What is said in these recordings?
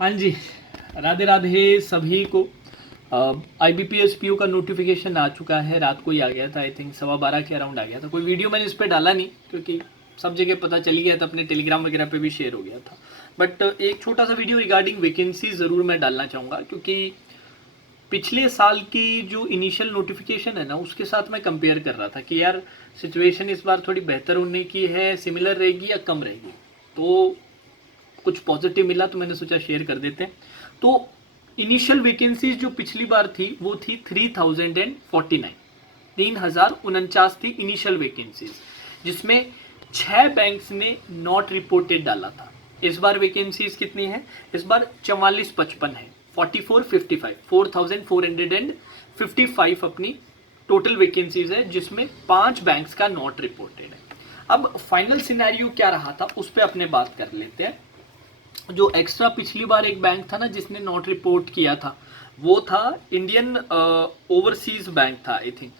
हाँ जी, राधे राधे सभी को। IBPS PO का नोटिफिकेशन आ चुका है, रात को ही आ गया था, आई थिंक 12:15 के अराउंड आ गया था। कोई वीडियो मैंने इस पर डाला नहीं क्योंकि सब जगह पता चली गया था, अपने टेलीग्राम वगैरह पे भी शेयर हो गया था। बट एक छोटा सा वीडियो रिगार्डिंग वैकेंसी ज़रूर मैं डालना चाहूँगा, क्योंकि पिछले साल की जो इनिशियल नोटिफिकेशन है ना, उसके साथ मैं कंपेयर कर रहा था कि यार सिचुएशन इस बार थोड़ी बेहतर होने की है, सिमिलर रहेगी या कम रहेगी। तो कुछ पॉजिटिव मिला तो मैंने सोचा शेयर कर देते हैं। तो इनिशियल वैकेंसीज जो पिछली बार थी वो थी 3049, 3049 थी इनिशियल वैकेंसीज, जिसमें 6 बैंक्स ने नॉट रिपोर्टेड डाला था। इस बार वैकेंसीज कितनी है? इस बार 4455 है, 4455, 4455 अपनी टोटल वैकेंसीज है, जिसमें 5 बैंक्स का नॉट रिपोर्टेड है। अब फाइनल सिनेरियो क्या रहा था उस पर अपने बात कर लेते हैं। जो एक्स्ट्रा पिछली बार एक बैंक था ना जिसने नॉट रिपोर्ट किया था, वो था इंडियन ओवरसीज बैंक था, I think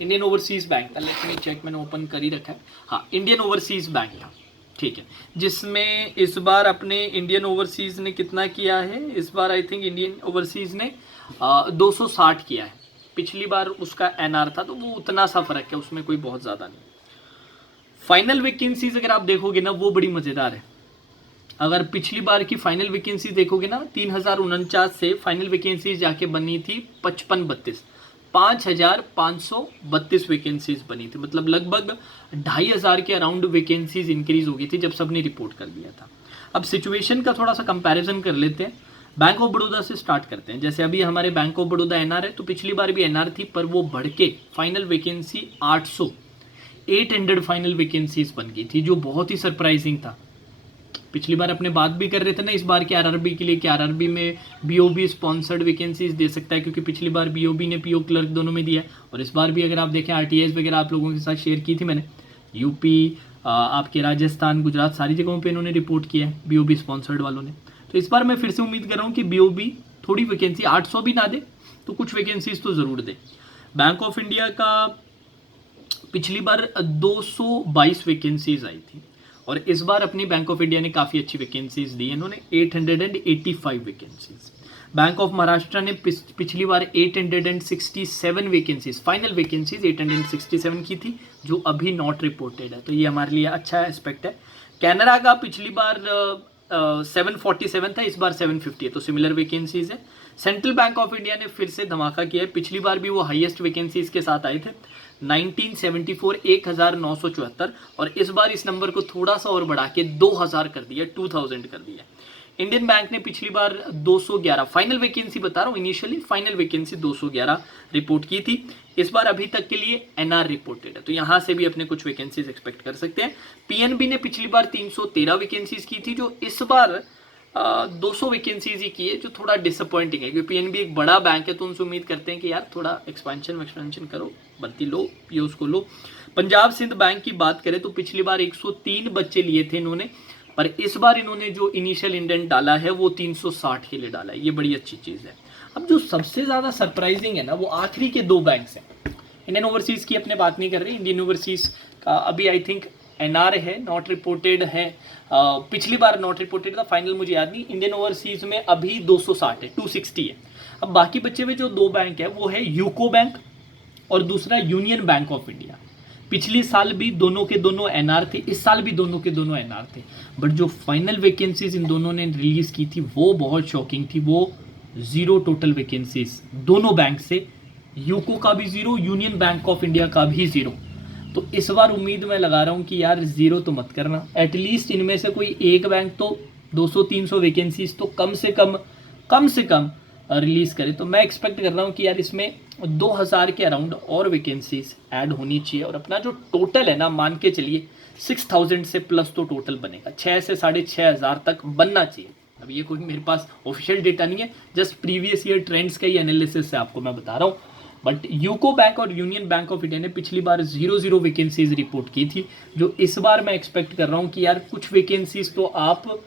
Indian overseas bank था। लेट मी चेक, मैंने ओपन कर ही रखा है। हाँ, इंडियन ओवरसीज बैंक था, ठीक है। जिसमें इस बार अपने इंडियन ओवरसीज ने कितना किया है? इस बार आई थिंक इंडियन ओवरसीज ने 260 किया है। पिछली बार उसका एनआर था, तो वो उतना सा फर्क है, उसमें कोई बहुत ज़्यादा नहीं। फाइनल वैकेंसीज अगर आप देखोगे ना, वो बड़ी मज़ेदार है। अगर पिछली बार की फाइनल वैकेंसी देखोगे ना, 3049 से फाइनल वैकेंसी जाके बनी थी 5532, 5532 वैकेंसीज बनी थी। मतलब लगभग 2500 के अराउंड वैकेंसीज इंक्रीज हो गई थी जब सबने रिपोर्ट कर दिया था। अब सिचुएशन का थोड़ा सा कंपैरिजन कर लेते हैं। बैंक ऑफ बड़ौदा से स्टार्ट करते हैं। जैसे अभी हमारे बैंक ऑफ बड़ौदा एनआर है, तो पिछली बार भी एनआर थी, पर वो बढ़ के फाइनल वैकेंसी 800 फाइनल वैकेंसीज बन गई थी, जो बहुत ही सरप्राइजिंग था। पिछली बार अपने बात भी कर रहे थे ना इस बार के आरआरबी के लिए कि आरआरबी में बीओबी स्पॉन्सर्ड वैकेंसीज दे सकता है, क्योंकि पिछली बार बीओबी ने पीओ क्लर्क दोनों में दिया। और इस बार भी अगर आप देखें, आरटीआईज वगैरह आप लोगों के साथ शेयर की थी मैंने, यूपी, आपके राजस्थान, गुजरात, सारी जगहों पे इन्होंने रिपोर्ट किया है बीओबी स्पॉन्सर्ड वालों ने। तो इस बार मैं फिर से उम्मीद कर रहा हूँ कि बीओबी थोड़ी वैकेंसी 800 भी ना दे तो कुछ वैकेंसीज तो ज़रूर दे। बैंक ऑफ इंडिया का पिछली बार 222 वैकेंसीज आई थी, और इस बार अपनी बैंक ऑफ इंडिया ने काफ़ी अच्छी वैकेंसीज दी, इन्होंने 885 वैकेंसीज। बैंक ऑफ महाराष्ट्र ने पिछली बार 867 वैकेंसीज, फाइनल वैकेंसीज 867 की थी, जो अभी नॉट रिपोर्टेड है, तो ये हमारे लिए अच्छा एस्पेक्ट है। कैनरा का पिछली बार 747 था, इस बार 750 है, तो सिमिलर वैकेंसीज है। सेंट्रल बैंक ऑफ इंडिया ने फिर से धमाका किया है, पिछली बार भी वो हाईएस्ट वैकेंसीज के साथ आए थे 1974, 1974, और इस बार इस नंबर को थोड़ा सा और बढ़ा के 2000 कर दिया, 2000 कर दिया। इंडियन बैंक ने पिछली बार 211 फाइनल वैकेंसी बता रहा हूँ, इनिशियली फाइनल वैकेंसी 211 रिपोर्ट की थी। इस बार अभी तक के लिए एनआर रिपोर्टेड है, तो यहाँ से भी अपने कुछ वैकेंसीज एक्सपेक्ट कर सकते हैं। पीएनबी ने पिछली बार 313 वैकेंसीज की थी, जो इस बार 200 वैकेंसीज ही की है, जो थोड़ा डिसअपॉइंटिंग है, क्योंकि पीएनबी एक बड़ा बैंक है, तो उनसे उम्मीद करते हैं कि यार थोड़ा एक्सपेंशन करो, भर्ती लो, ये उसको लो। पंजाब सिंध बैंक की बात करें तो पिछली बार 103 बच्चे लिए थे इन्होंने, पर इस बार इन्होंने जो इनिशियल इंडेंट डाला है वो 360 के लिए डाला है, ये बड़ी अच्छी चीज़ है। अब जो सबसे ज़्यादा सरप्राइजिंग है ना, वो आखिरी के 2 बैंक्स हैं। इंडियन ओवरसीज़ की अपने बात नहीं कर रहे, इंडियन ओवरसीज़ का अभी आई थिंक एनआर है, नॉट रिपोर्टेड है। पिछली बार नॉट रिपोर्टेड था, फाइनल मुझे याद नहीं। इंडियन ओवरसीज़ में अभी 260 है, 260 है। अब बाकी बचे हुए जो 2 बैंक है वो है यूको बैंक और दूसरा यूनियन बैंक ऑफ इंडिया। पिछले साल भी दोनों के दोनों एनआर थे, इस साल भी दोनों के दोनों एनआर थे, बट जो फाइनल वैकेंसीज इन दोनों ने रिलीज की थी वो बहुत शॉकिंग थी। वो 0 टोटल वैकेंसीज दोनों बैंक से, यूको का भी 0, यूनियन बैंक ऑफ इंडिया का भी 0। तो इस बार उम्मीद मैं लगा रहा हूँ कि यार 0 तो मत करना, एटलीस्ट इनमें से कोई एक बैंक तो 200-300 वैकेंसीज तो कम से कम रिलीज़ करे। तो मैं एक्सपेक्ट कर रहा हूँ कि यार इसमें 2000 के अराउंड और वैकेंसीज ऐड होनी चाहिए, और अपना जो टोटल है ना, मान के चलिए 6000 से प्लस तो टोटल बनेगा, 6 से 6500 तक बनना चाहिए। अब ये कोई मेरे पास ऑफिशियल डेटा नहीं है, जस्ट प्रीवियस ईयर ट्रेंड्स का ही एनालिसिस से आपको मैं बता रहा हूँ। बट यूको बैंक और यूनियन बैंक ऑफ इंडिया ने पिछली बार 0 वैकेंसीज रिपोर्ट की थी, जो इस बार मैं एक्सपेक्ट कर रहा हूँ कि यार कुछ वैकेंसीज तो आप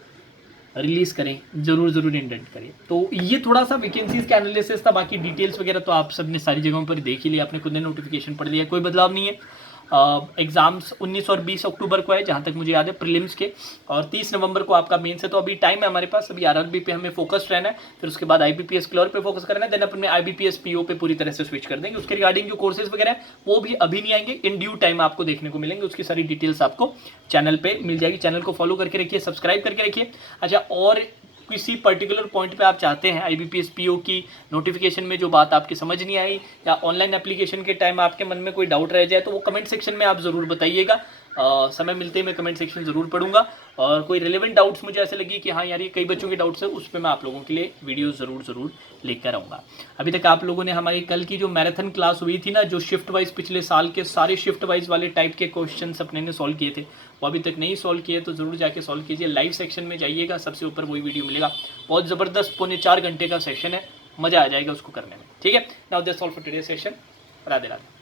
रिलीज करें, जरूर इंडेंट करें। तो ये थोड़ा सा वैकेंसीज का एनालिसिस था, बाकी डिटेल्स वगैरह तो आप सबने सारी जगहों पर देख ही लिया, आपने खुद ने नोटिफिकेशन पढ़ लिया, कोई बदलाव नहीं है। एग्ज़ाम्स 19 और 20 अक्टूबर को है, जहाँ तक मुझे याद है, प्रीलिम्स के, और 30 नवंबर को आपका मेंस है। तो अभी टाइम है हमारे पास, अभी आरआरबी पे हमें फोकस रहना है, फिर उसके बाद आईबीपीएस क्लियर पे फोकस करना है, देन अपने आईबीपीएस पीओ पे पूरी तरह से स्विच कर देंगे। उसके रिगार्डिंग जो कोर्सेज वगैरह है वो भी अभी नहीं आएंगे, इन ड्यू टाइम आपको देखने को मिलेंगे। उसकी सारी डिटेल्स आपको चैनल पे मिल जाएगी। चैनल को फॉलो करके रखिए, सब्सक्राइब करके रखिए। अच्छा, और किसी पर्टिकुलर पॉइंट पे आप चाहते हैं आईबीपीएस पीओ की नोटिफिकेशन में जो बात आपकी समझ नहीं आई, या ऑनलाइन एप्लीकेशन के टाइम आपके मन में कोई डाउट रह जाए, तो वो कमेंट सेक्शन में आप ज़रूर बताइएगा। समय मिलते ही मैं कमेंट सेक्शन ज़रूर पढ़ूंगा, और कोई रिलेवेंट डाउट्स मुझे ऐसे लगी कि हाँ यार ये कई बच्चों के डाउट्स है, उस पर मैं आप लोगों के लिए वीडियो ज़रूर लेकर आऊँगा। अभी तक आप लोगों ने हमारी कल की जो मैराथन क्लास हुई थी ना, जो शिफ्ट वाइज पिछले साल के सारे शिफ्ट वाइज वाले टाइप के क्वेश्चन अपने ने सॉल्व किए थे, वो अभी तक नहीं सॉल्व किए तो ज़रूर जाके सॉल्व कीजिए। लाइव सेक्शन में जाइएगा, सबसे ऊपर वही वीडियो मिलेगा। बहुत ज़बरदस्त 3.25 घंटे का सेशन है, मज़ा आ जाएगा उसको करने में। ठीक है, now that's all for today session. Radhe Radhe.